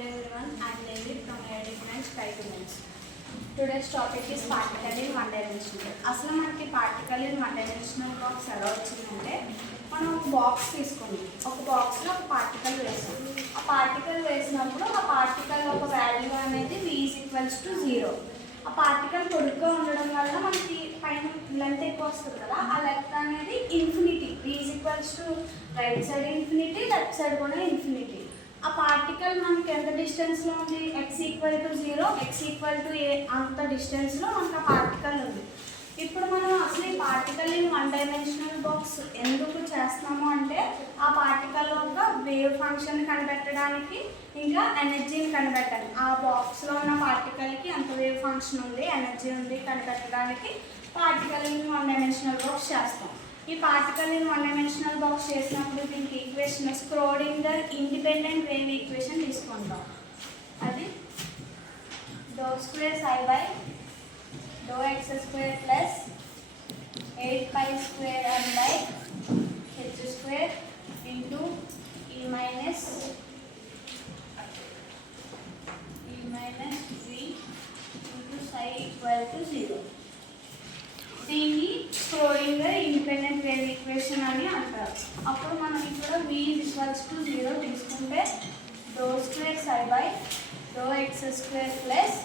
Hello everyone, I am David from Aerodynamics Calculus. Today's topic is particle in one dimensional. అసలు మనకి particle in one dimensional box ఎలా వచ్చిందంటే మనం ఒక box తీసుకున్నాం. ఒక బాక్స్లో ఒక పార్టికల్ వేసాం. ఆ పార్టికల్ వేసినప్పుడు ఆ పార్టికల్ ఒక వాల్యూ అనేది v=0. ఆ పార్టికల్ పొడుగ్గా ఉండడం వల్ల మనకి పైన లెంత్ ఎక్కువ వస్తుంది కదా, ఆ లెంత్ అనేది infinity. Right side infinity, left side కూడా ఇన్ఫినిటీ. ఆ పార్టికల్ మనకి ఎంత డిస్టెన్స్లో ఉంది, x=0, x=a అంత డిస్టెన్స్లో మనకు ఆ పార్టికల్ ఉంది. ఇప్పుడు మనం అసలు ఈ particle in one dimensional box ఎందుకు చేస్తున్నాము అంటే ఆ పార్టికల్ యొక్క వేవ్ ఫంక్షన్ కనిపెట్టడానికి, ఇంకా ఎనర్జీని కనిపెట్టాలి. ఆ బాక్స్లో ఉన్న పార్టికల్కి ఎంత వేవ్ ఫంక్షన్ ఉంది, ఎనర్జీ ఉంది కనిపెట్టడానికి particle in one dimensional box చేస్తాం. ఈ particle in one dimensional box చేసినప్పుడు దీనికి equation Schrodinger independent wave equation తీసుకుంటాం. అది ∂2ψ/∂x² plus 8π² into e minus v into ψ=0. దీన్ని స్క్రోడింగర్ ఇండిపెండెంట్ వేవ్ ఈక్వేషన్ అని అంటారు. అప్పుడు మనం ఇక్కడ v=0 తీసుకుంటే ∂2ψ/∂x² plus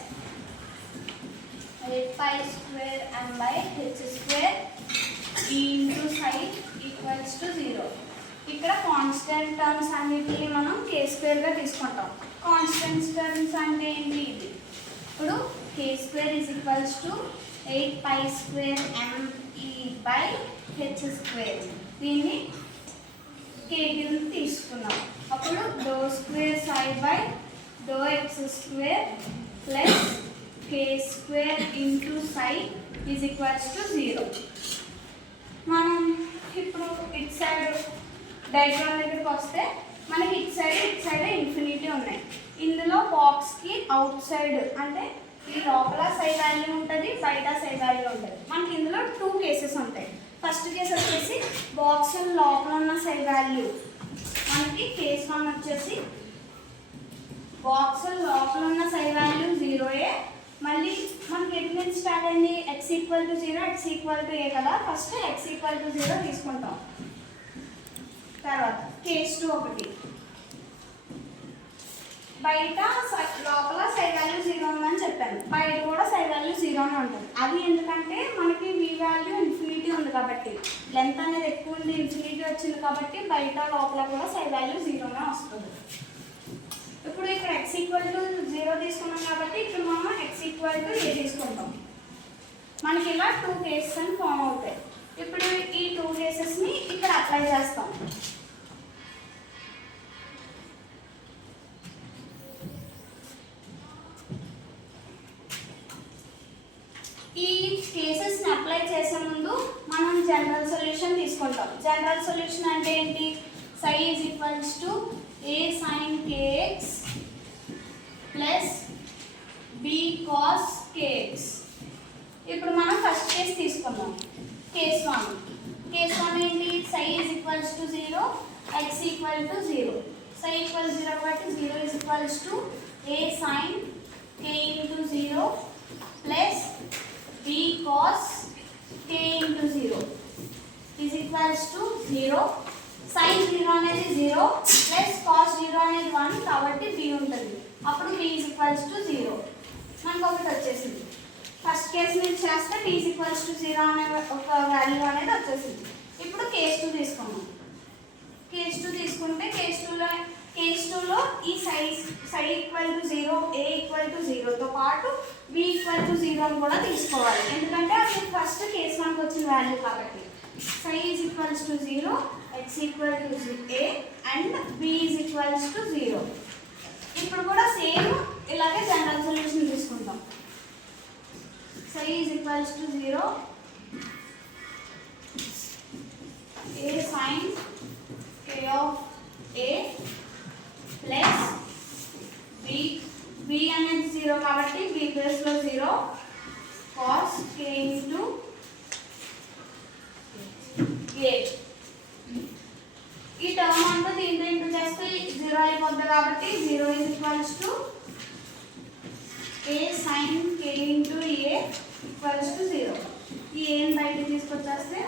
8π²m/h² e into ψ=0. ఇక్కడ కాన్స్టెంట్ టర్మ్స్ అన్నిటిని మనం k² తీసుకుంటాం. కాన్స్టెంట్ టర్మ్స్ అంటే ఏంటి? ఇది ఇప్పుడు k² 8π²me/h². దీన్ని k కింద తీసుకున్నాం. అప్పుడు ∂2ψ/∂x² ప్లస్ k² ఇంటూ ψ=0. మనం ఇప్పుడు ఇటు సైడ్ డయాగ్రామ్ దగ్గరికి వస్తే మనకి ఇటు సైడ్ ఇన్ఫినిటీ ఉన్నాయి. ఇందులో బాక్స్కి అవుట్ సైడ్ అంటే ఈ లోపల సై వాల్యూ ఉంటుంది, బయట సై వాల్యూ ఉంటుంది. మనకి ఇందులో 2 కేసెస్ ఉంటాయి. ఫస్ట్ కేసు వచ్చేసి బాక్స్ లోపల ఉన్న సై వాల్యూ మనకి కేస్ 1 వచ్చేసి బాక్స్ లోపల ఉన్న సై వాల్యూ 0ఏ. మళ్ళీ మనకి ఎటు నుంచి స్టార్ట్ అయింది, x=0, x=a కదా. ఫస్ట్ x=0 తీసుకుంటాం. తర్వాత కేస్ 2 ఒకటి బయట లోపల సై వాల్యూ 0 ఉందని చెప్పాను, బయట కూడా సై వాల్యూ 0నే ఉంటుంది. అది ఎందుకంటే మనకి v వాల్యూ ఇన్ఫినిటీ ఉంది కాబట్టి, లెంత్ అనేది ఎక్కువ ఉంది, ఇన్ఫినిటీ వచ్చింది కాబట్టి బయట లోపల కూడా సై వాల్యూ 0నే వస్తుంది. ఇప్పుడు ఇక్కడ x=0 తీసుకున్నాం కాబట్టి ఇక్కడ మనం x=a తీసుకుంటాం. మనకి ఇలా 2 కేసెస్ అని ఫామ్ అవుతాయి. ఇప్పుడు ఈ 2 కేసెస్ని ఇక్కడ అప్లై చేస్తాం. ఈ కేసెస్ని అప్లై చేసే ముందు మనం జనరల్ సొల్యూషన్ తీసుకుంటాం. జనరల్ సొల్యూషన్ అంటే ఏంటి? ψ=a sin kx plus b cos kx. ఇప్పుడు మనం ఫస్ట్ కేస్ తీసుకుందాం. కేస్ 1 ఏంటి? ψ=0, x=0. ψ=0 కాబట్టి 0 a sin k into 0 plus b cos k into 0 0. sin 0 అనేది 0 ప్లస్ cos 0 అనేది 1 కాబట్టి b ఉంటుంది. అప్పుడు b=0. మనకు ఒకటి వచ్చేసింది. ఫస్ట్ కేసు నుంచి చేస్తే b=0 అనే ఒక వాల్యూ అనేది వచ్చేసింది. ఇప్పుడు కేస్ 2 తీసుకున్నాం. కేస్ 2 తీసుకుంటే కేస్ 2లో ఈ ψ=0, a=0తో పాటు b=0 అని కూడా తీసుకోవాలి. ఎందుకంటే అది ఫస్ట్ కేస్ 1కి వచ్చిన వాల్యూ కాబట్టి. ψ=0, x=a అండ్ b=0. ఇప్పుడు కూడా సేమ్ ఇలాగే జనరల్ సొల్యూషన్ తీసుకుంటాం. ψ=0, a sin k of a plus b అనేది 0 కాబట్టి b ప్లస్లో 0 cos k into a. ఈ టర్మ్ అంతా దీంతో ఇంటూ చేస్తే 0 జీరో అయిపోద్ది కాబట్టి 0 is equals to a sine k into a equals to 0. ఈ ఏం బయటకు తీసుకొచ్చేస్తే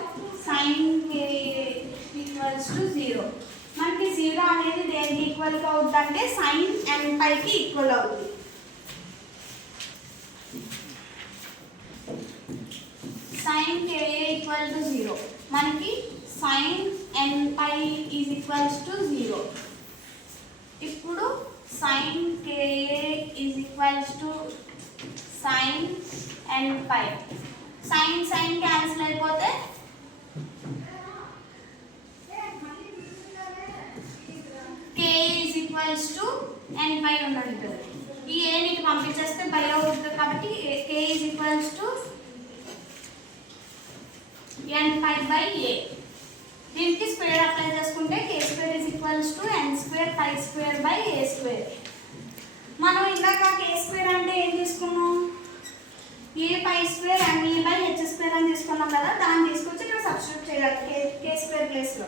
సైన్ కే ఈక్వల్స్ టు 0. మనకి 0 అనేది దేనికి ఈక్వల్గా అవుతుంది అంటే సైన్ ఎన్ పైకి ఈక్వల్ అవుతుంది. Sine K equal to 0. మనకి sine N pi is equals to 0. ఇప్పుడు sine K is equals to sine N pi. Sine sine cancel అయిపోతే K is equals to N pi ఉంటుంది. ఈ ఏ నీకు పంపించేస్తే pi అవుతుంది కాబట్టి K is equals to N pi by A. దీనికి square apply చేసుకుంటే K square is equals to N square pi square by A square. మనం ఇందాక కే స్క్వేర్ అంటే ఏం తీసుకున్నాం? Eight pi square N E by H square అని తీసుకున్నాం కదా, దాన్ని తీసుకొచ్చి ఇక్కడ సబ్స్టిట్యూట్ చేయాలి కే స్క్వేర్ ప్లేస్లో.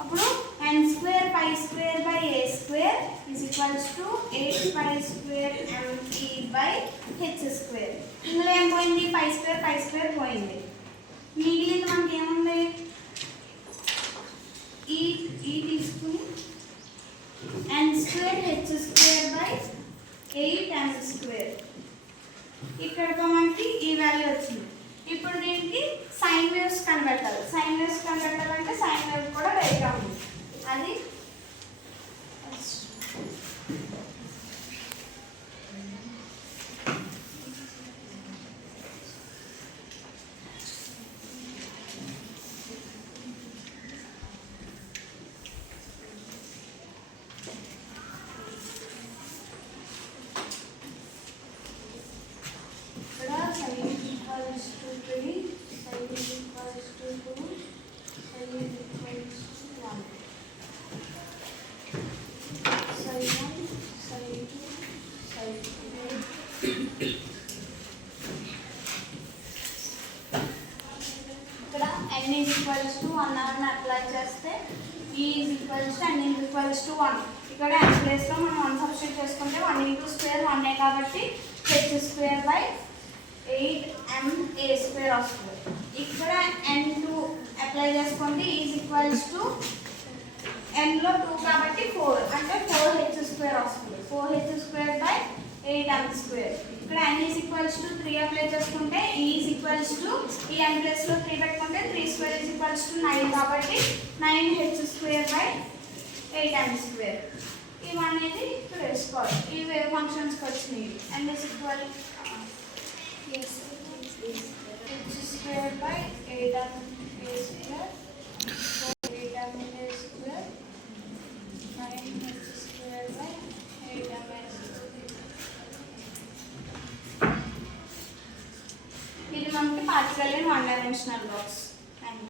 అప్పుడు N square pi square by A square is equals to 8 pi square M E by H square. ఇందులో ఏం పోయింది? పై స్క్వేర్ పోయింది. మిగిలింది మనకి ఏముంది? ఈ తీసుకుని N square H square by 8 N square. ఇక్కడతో మనకి ఈ వాల్యూ వచ్చింది. ఇప్పుడు దీనికి సైన్ వేవ్స్ కనిపెట్టాలి. సైన్ వేవ్స్ కనిపెట్టాలంటే సైన్ వేవ్ కూడా డయాగ్రామ్ ఉంది. అది ఇక్కడ n ఈజ్ ఈక్వల్స్ టు 1 అని అప్లై చేస్తే e is equals to n is equals to 1. ఇక్కడ n ప్లేస్లో మనం 1 సబ్స్టిట్యూట్ చేసుకుంటే 1 ఇంటూ స్క్వేర్ 1 కాబట్టి H square by 8ma square వస్తుంది. ఇక్కడ n2 అప్లై చేసుకుంటే e ఈజ్ ఈక్వల్స్ టు nలో 2 కాబట్టి 4 అంటే 4h స్క్వేర్ వస్తుంది. 4h square by 8m square. ఇక్కడ n is equals to 3 apply చేసుకుంటే e ఈజ్ ఈక్వల్స్ టు ఈ n ప్లేస్లో 3 పెట్టుకుంటే 3 స్క్వేర్ ఈజ్ ఈక్వల్స్ టు 9 కాబట్టి 9h square by 8m square. ఇవన్నీ ఇక్కడ వేసుకోవాలి. ఈ వేవ్ ఫంక్షన్స్కి వచ్చినాయి. n is equal h square by 8m square 8ma square 9h square by 8ma square. ఇది మనకి పార్టికల్ ఇన్ 1 డైమెన్షనల్ బాక్స్.